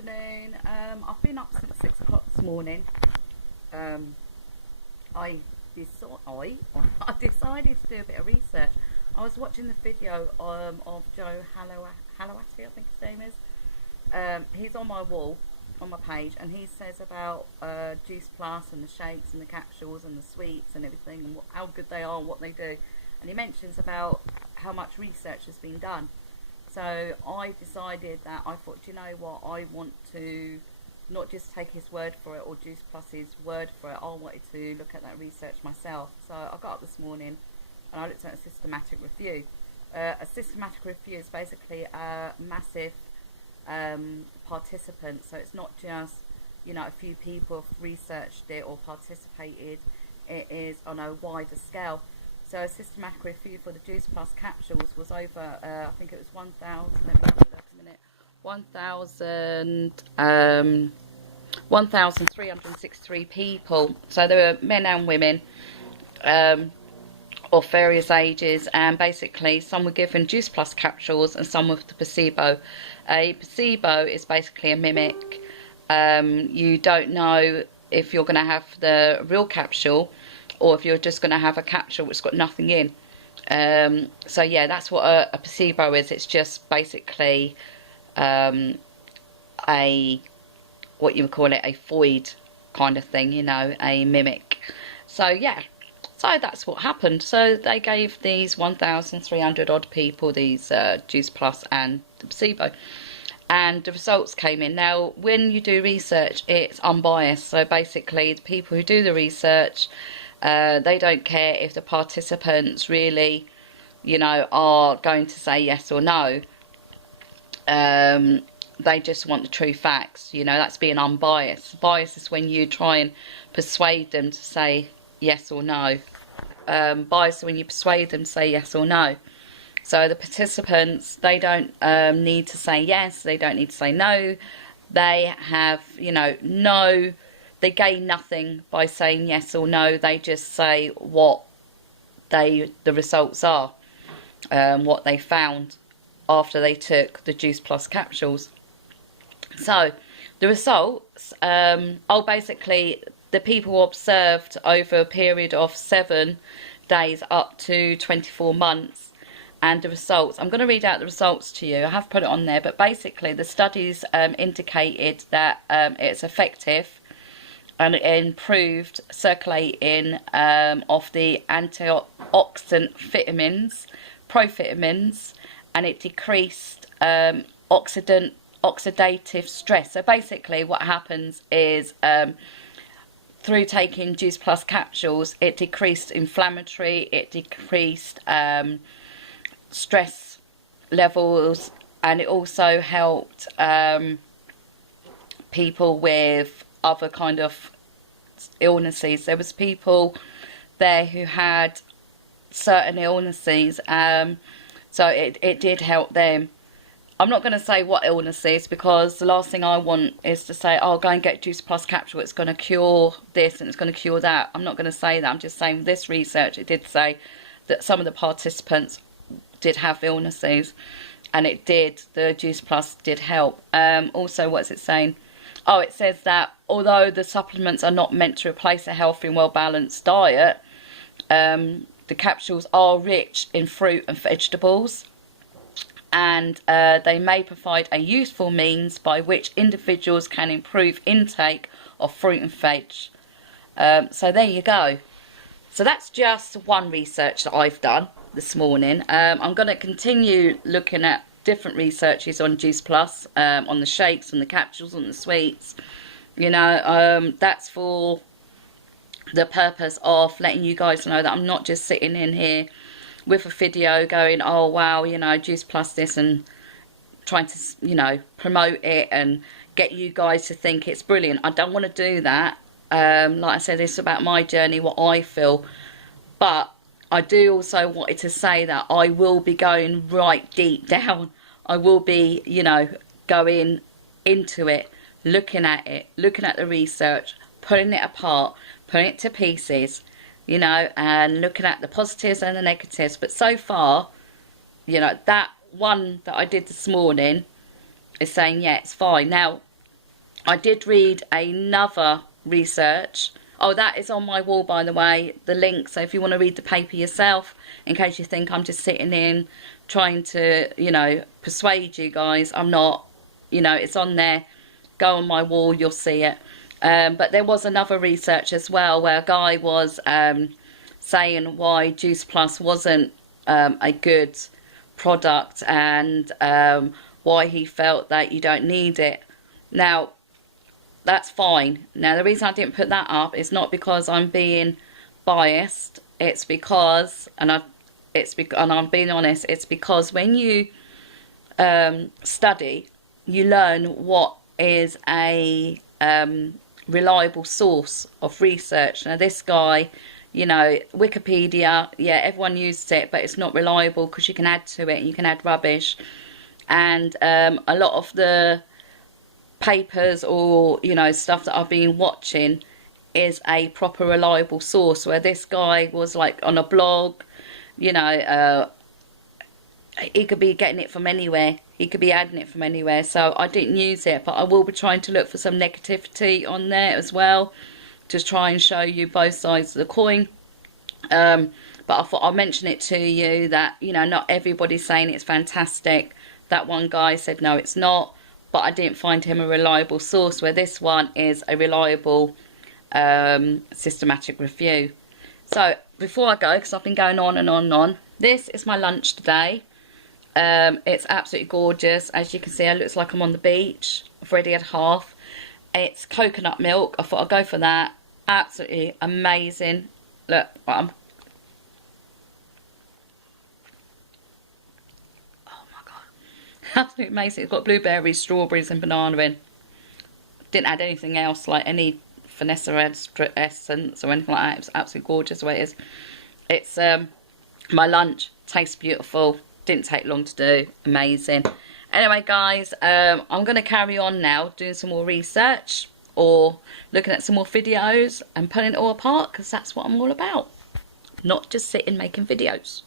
afternoon. I've been up since 6 o'clock this morning. I decided to do a bit of research. I was watching the video of Joe Halawati, I think his name is. He's on my wall, on my page, and he says about Juice Plus and the shakes and the capsules and the sweets and everything, and how good they are and what they do. And he mentions about how much research has been done. So I decided that I thought, do you know what, I want to not just take his word for it or Juice Plus's word for it. I wanted to look at that research myself. So I got up this morning and I looked at a systematic review. A systematic review is basically a massive participant. So it's not just, you know, a few people have researched it or participated. It is on a wider scale. So a systematic review for the Juice Plus capsules was over, I think it was 1,000, let me have a look a minute, 1,363 people. So there were men and women of various ages, and basically some were given Juice Plus capsules and some with the placebo. A placebo is basically a mimic. You don't know if you're going to have the real capsule or if you're just going to have a capsule which has got nothing in. So yeah, that's what a placebo is. It's just basically what you would call it, a void kind of thing, you know, a mimic. So yeah, so that's what happened. So they gave these 1,300 odd people these Juice Plus and the placebo, and the results came in. Now when you do research, it's unbiased. So basically the people who do the research, they don't care if the participants really, you know, are going to say yes or no. They just want the true facts. You know, that's being unbiased. Bias is when you try and persuade them to say yes or no. Bias is when you persuade them to say yes or no. So the participants, they don't need to say yes. They don't need to say no. They have, you know, no. They gain nothing by saying yes or no. They just say what the results are, what they found after they took the Juice Plus capsules. So the results, basically the people observed over a period of 7 days up to 24 months. And the results, I'm going to read out the results to you. I have put it on there, but basically the studies indicated that it's effective and it improved circulating of the antioxidant vitamins, provitamins, and it decreased oxidative stress. So basically what happens is through taking Juice Plus capsules, it decreased inflammatory, it decreased stress levels, and it also helped people with other kind of illnesses. There was people there who had certain illnesses, so it did help them. I'm not going to say what illnesses, because the last thing I want is to say, oh, go and get Juice Plus capsule, it's going to cure this and it's going to cure that. I'm not going to say that. I'm just saying this research, it did say that some of the participants did have illnesses, and it did, the Juice Plus did help. Also, what's it saying? Oh, it says that although the supplements are not meant to replace a healthy and well-balanced diet, the capsules are rich in fruit and vegetables, and they may provide a useful means by which individuals can improve intake of fruit and veg. So there you go. So that's just one research that I've done this morning. I'm going to continue looking at different researches on Juice Plus, on the shakes, on the capsules, on the sweets. You know, that's for the purpose of letting you guys know that I'm not just sitting in here with a video going, oh wow, you know, Juice Plus this, and trying to, you know, promote it and get you guys to think it's brilliant. I don't want to do that. Like I said, it's about my journey, what I feel. But I do also wanted to say that I will be going right deep down. I will be, you know, going into it, looking at the research, pulling it apart, putting it to pieces, you know, and looking at the positives and the negatives. But so far, you know, that one that I did this morning is saying, yeah, it's fine. Now, I did read another research. Oh, that is on my wall, by the way, the link. So if you want to read the paper yourself, in case you think I'm just sitting in trying to, you know, persuade you guys, I'm not. You know, it's on there. Go on my wall, you'll see it. But there was another research as well where a guy was saying why Juice Plus wasn't a good product, and why he felt that you don't need it. Now, that's fine. Now, the reason I didn't put that up is not because I'm being biased. It's because, and I'm being honest, it's because when you study, you learn what is a reliable source of research. Now, this guy, you know, Wikipedia, yeah, everyone uses it, but it's not reliable because you can add to it and you can add rubbish. And a lot of the papers or, you know, stuff that I've been watching is a proper reliable source, where this guy was like on a blog, you know, he could be getting it from anywhere, he could be adding it from anywhere. So I didn't use it, but I will be trying to look for some negativity on there as well, to try and show you both sides of the coin. But I thought I'll mention it to you that, you know, not everybody's saying it's fantastic. That one guy said no, it's not, but I didn't find him a reliable source, where this one is a reliable systematic review. So before I go, because I've been going on and on and on, this is my lunch today. It's absolutely gorgeous. As you can see, it looks like I'm on the beach. I've already had half. It's coconut milk. I thought I'd go for that. Absolutely amazing. Look, oh my god, absolutely amazing. It's got blueberries, strawberries and banana in. Didn't add anything else, like any Vanessa essence or anything like that. It was absolutely gorgeous the way it is. It's my lunch. Tastes beautiful. Didn't take long to do. Amazing. Anyway, guys, I'm going to carry on now doing some more research, or looking at some more videos and putting it all apart, because that's what I'm all about. Not just sitting making videos.